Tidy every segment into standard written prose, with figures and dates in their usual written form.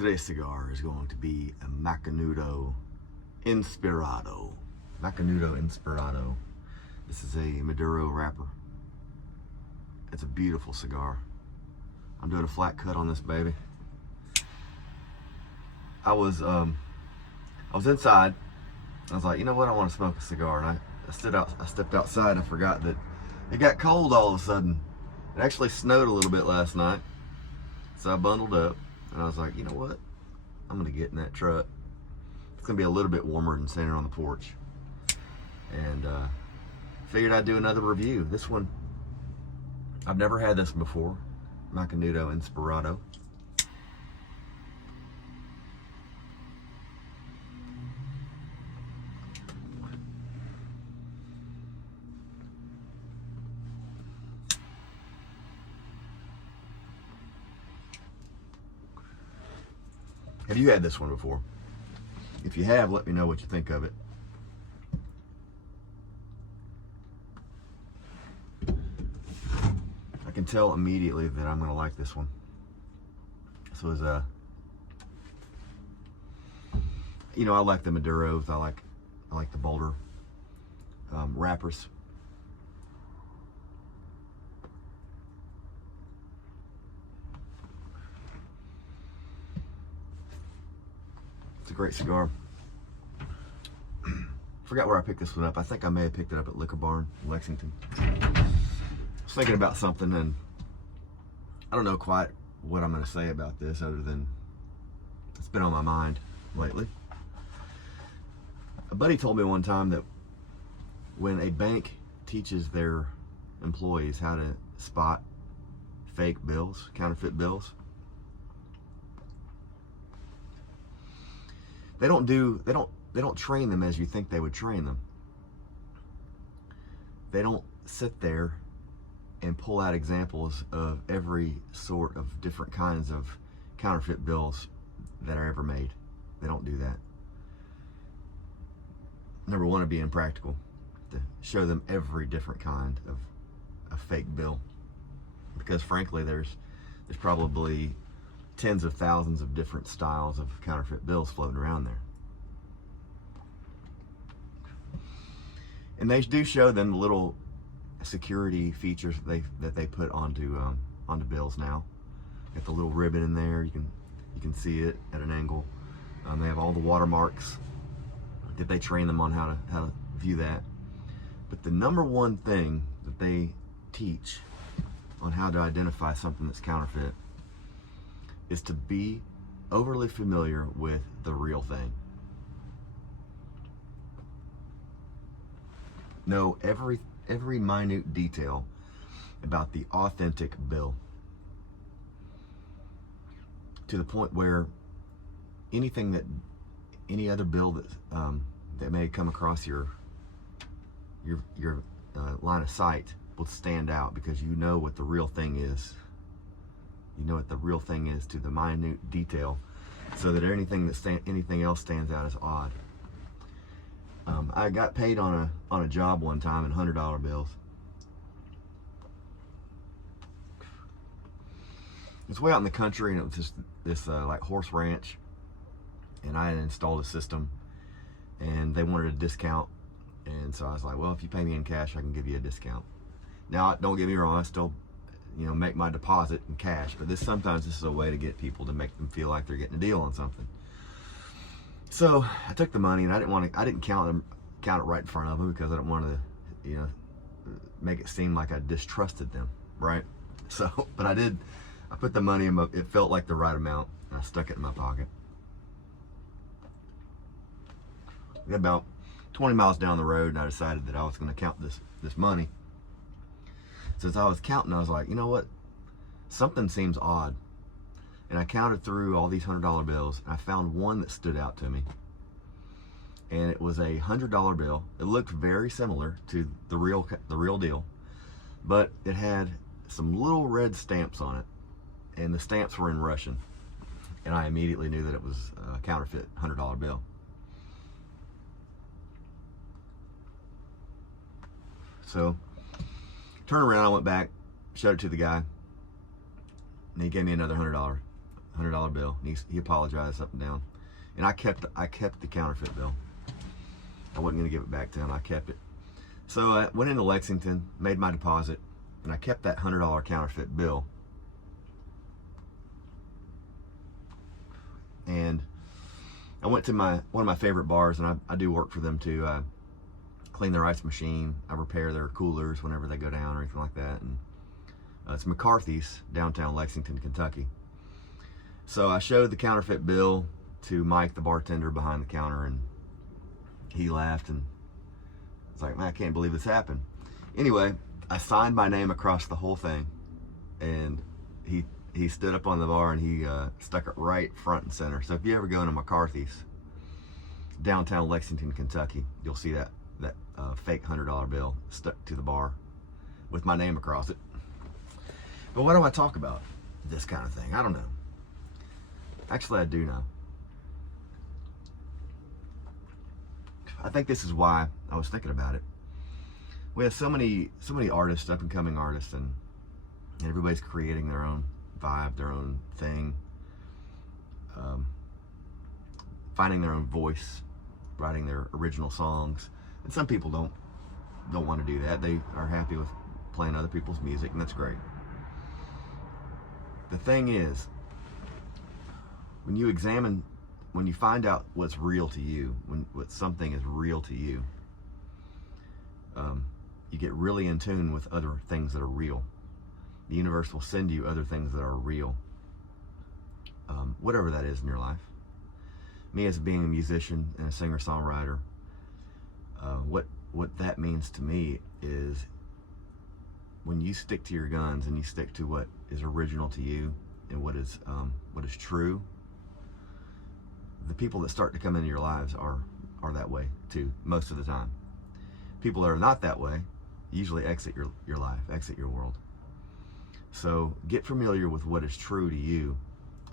Today's cigar is going to be a Macanudo Inspirado. Macanudo Inspirado. This is a Maduro wrapper. It's a beautiful cigar. I'm doing a flat cut on this baby. I was inside. I was like, you know what? I want to smoke a cigar, and I stepped outside. And I forgot that it got cold all of a sudden. It actually snowed a little bit last night, so I bundled up. And I was like, you know what? I'm gonna get in that truck. It's gonna be a little bit warmer than standing on the porch. And figured I'd do another review. This one, I've never had this before. Macanudo Inspirado. Have you had this one before? If you have, let me know what you think of it. I can tell immediately that I'm gonna like this one. This was you know, I like the Maduros. I like the bolder wrappers. It's a great cigar. Forgot where I picked this one up. I think I may have picked it up at Liquor Barn in Lexington. I was thinking about something, and I don't know quite what I'm going to say about this other than it's been on my mind lately. A buddy told me one time that when a bank teaches their employees how to spot fake bills, counterfeit bills, they don't train them as you think they would train them. They don't sit there and pull out examples of every sort of different kinds of counterfeit bills that are ever made. They don't do that. Number one, it'd be impractical to show them every different kind of a fake bill, because frankly, there's probably tens of thousands of different styles of counterfeit bills floating around there. And they do show them the little security features that they put onto bills now. Got the little ribbon in there. You can see it at an angle. They have all the watermarks that they train them on how to view that. But the number one thing that they teach on how to identify something that's counterfeit is to be overly familiar with the real thing. Know every minute detail about the authentic bill, to the point where any other bill that may come across your line of sight will stand out, because you know what the real thing is. You know what the real thing is to the minute detail, so that anything else stands out as odd. I got paid on a job one time in $100 bills. It's way out in the country, and it was just this like horse ranch, and I had installed a system, and they wanted a discount, and so I was like, well, if you pay me in cash, I can give you a discount. Now, don't get me wrong, I still, make my deposit in cash, but sometimes this is a way to get people to make them feel like they're getting a deal on something. So I took the money, and I didn't count it right in front of them, because I didn't want to, make it seem like I distrusted them, right? So, but I did. I put the money in it felt like the right amount, and I stuck it in my pocket. About 20 miles down the road, and I decided that I was going to count this money. Since I was counting, I was like, you know what? Something seems odd. And I counted through all these $100 bills, and I found one that stood out to me. And it was a $100 bill. It looked very similar to the real deal, but it had some little red stamps on it, and the stamps were in Russian. And I immediately knew that it was a counterfeit $100 bill. So, turned around, I went back, showed it to the guy, and he gave me another $100 $100 bill. He apologized up and down, and I kept the counterfeit bill. I wasn't going to give it back to him. I kept it. So I went into Lexington, made my deposit, and I kept that $100 counterfeit bill. And I went to one of my favorite bars, and I do work for them too. I clean their ice machine. I repair their coolers whenever they go down or anything like that. And it's McCarthy's, downtown Lexington, Kentucky. So I showed the counterfeit bill to Mike, the bartender behind the counter, and he laughed and was like, man, I can't believe this happened. Anyway, I signed my name across the whole thing, and he stood up on the bar and he stuck it right front and center. So if you ever go into McCarthy's, downtown Lexington, Kentucky, you'll see that fake $100 bill stuck to the bar with my name across it. But why do I talk about this kind of thing? I don't know. Actually, I do know. I think this is why I was thinking about it. We have so many artists, up and coming artists, and everybody's creating their own vibe, their own thing, finding their own voice, writing their original songs. And some people don't want to do that. They are happy with playing other people's music, and that's great. The thing is, when you find out what's real to you, what something is real to you, you get really in tune with other things that are real. The universe will send you other things that are real, whatever that is in your life. Me, as being a musician and a singer-songwriter, what that means to me is when you stick to your guns and you stick to what is original to you and what is true, the people that start to come into your lives are that way too, most of the time. People that are not that way usually exit your life, exit your world. So get familiar with what is true to you,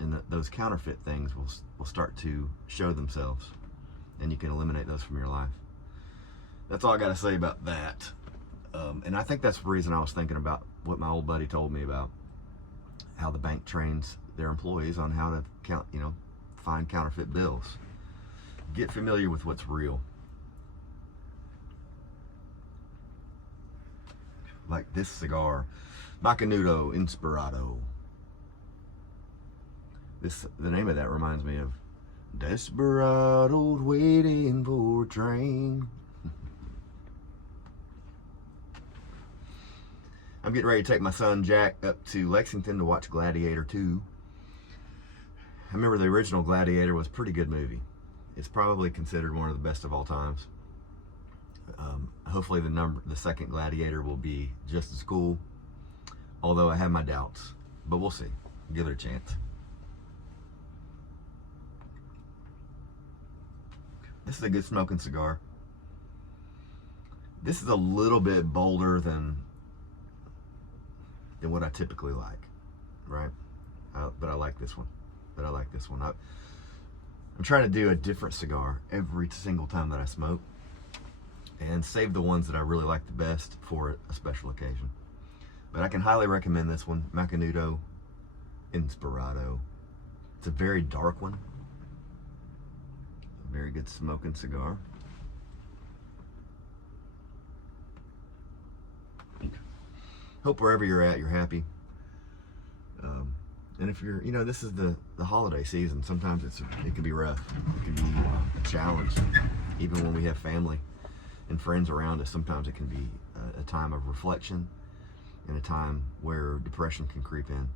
and those counterfeit things will start to show themselves, and you can eliminate those from your life. That's all I got to say about that. And I think that's the reason I was thinking about what my old buddy told me about how the bank trains their employees on how to find counterfeit bills. Get familiar with what's real. Like this cigar, Macanudo Inspirado. The name of that reminds me of Desperado waiting for a train. I'm getting ready to take my son Jack up to Lexington to watch Gladiator 2. I remember the original Gladiator was a pretty good movie. It's probably considered one of the best of all times. Hopefully the second Gladiator will be just as cool, although I have my doubts, but we'll see. Give it a chance. This is a good smoking cigar. This is a little bit bolder than what I typically like, right? But I like this one. I'm trying to do a different cigar every single time that I smoke, and save the ones that I really like the best for a special occasion. But I can highly recommend this one, Macanudo Inspirado. It's a very dark one. A very good smoking cigar. Hope wherever you're at, you're happy. And if you're, this is the holiday season. Sometimes it can be rough. It can be a challenge. Even when we have family and friends around us, sometimes it can be a time of reflection and a time where depression can creep in.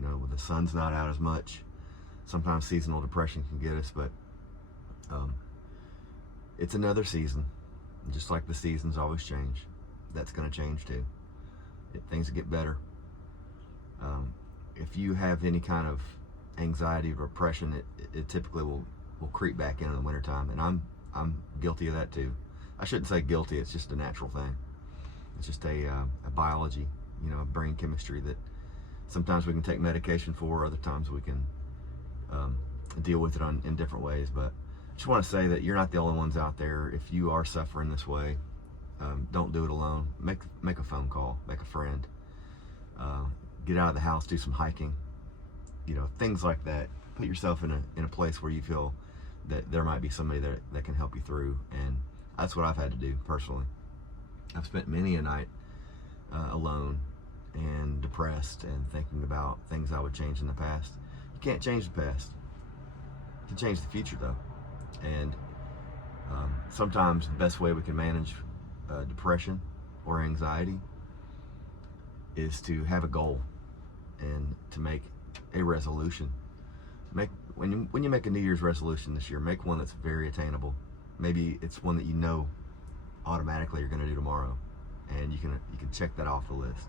When the sun's not out as much, sometimes seasonal depression can get us, but it's another season. Just like the seasons always change, that's going to change too. Things get better. If you have any kind of anxiety or depression, it typically will creep back in the wintertime, and I'm guilty of that too. I shouldn't say guilty, it's just a natural thing. It's just a biology, a brain chemistry that sometimes we can take medication for, other times we can deal with it in different ways. But I just want to say that you're not the only ones out there. If you are suffering this way, don't do it alone. Make a phone call, make a friend, get out of the house, do some hiking, things like that. Put yourself in a place where you feel that there might be somebody that can help you through, and that's what I've had to do personally. I've spent many a night alone and depressed and thinking about things I would change in the past. You can't change the past. You can change the future though, and sometimes the best way we can manage depression or anxiety is to have a goal and to make a resolution. When you make a New Year's resolution this year, make one that's very attainable. Maybe it's one that you know automatically you're going to do tomorrow, and you can check that off the list.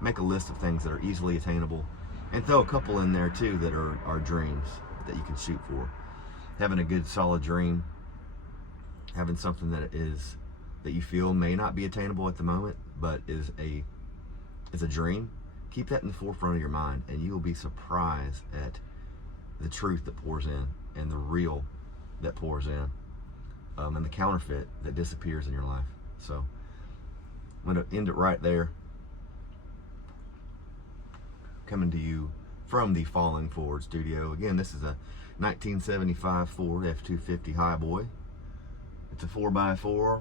Make a list of things that are easily attainable, and throw a couple in there too that are dreams that you can shoot for. Having a good solid dream, having something that you feel may not be attainable at the moment, but is a dream. Keep that in the forefront of your mind, and you will be surprised at the truth that pours in, and the real that pours in, and the counterfeit that disappears in your life. So I'm going to end it right there. Coming to you from the Falling Forward studio. Again, this is a 1975 Ford F-250 Highboy. It's a 4x4.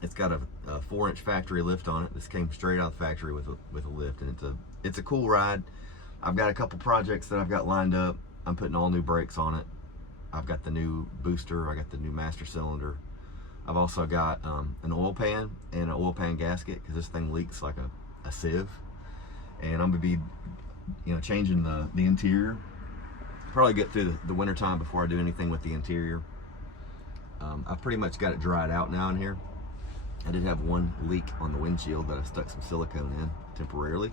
It's got a 4-inch factory lift on it. This came straight out of the factory with a lift, and it's a cool ride. I've got a couple projects that I've got lined up. I'm putting all new brakes on it. I've got the new booster. I got the new master cylinder. I've also got an oil pan and an oil pan gasket, because this thing leaks like a sieve. And I'm gonna be, changing the interior. Probably get through the winter time before I do anything with the interior. I've pretty much got it dried out now in here. I did have one leak on the windshield that I stuck some silicone in temporarily,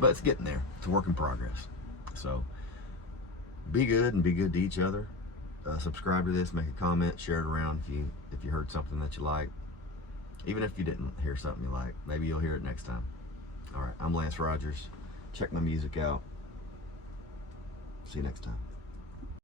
but it's getting there. It's a work in progress. So be good and be good to each other. Subscribe to this, make a comment, share it around if you heard something that you like. Even if you didn't hear something you like, maybe you'll hear it next time. All right, I'm Lance Rogers. Check my music out. See you next time.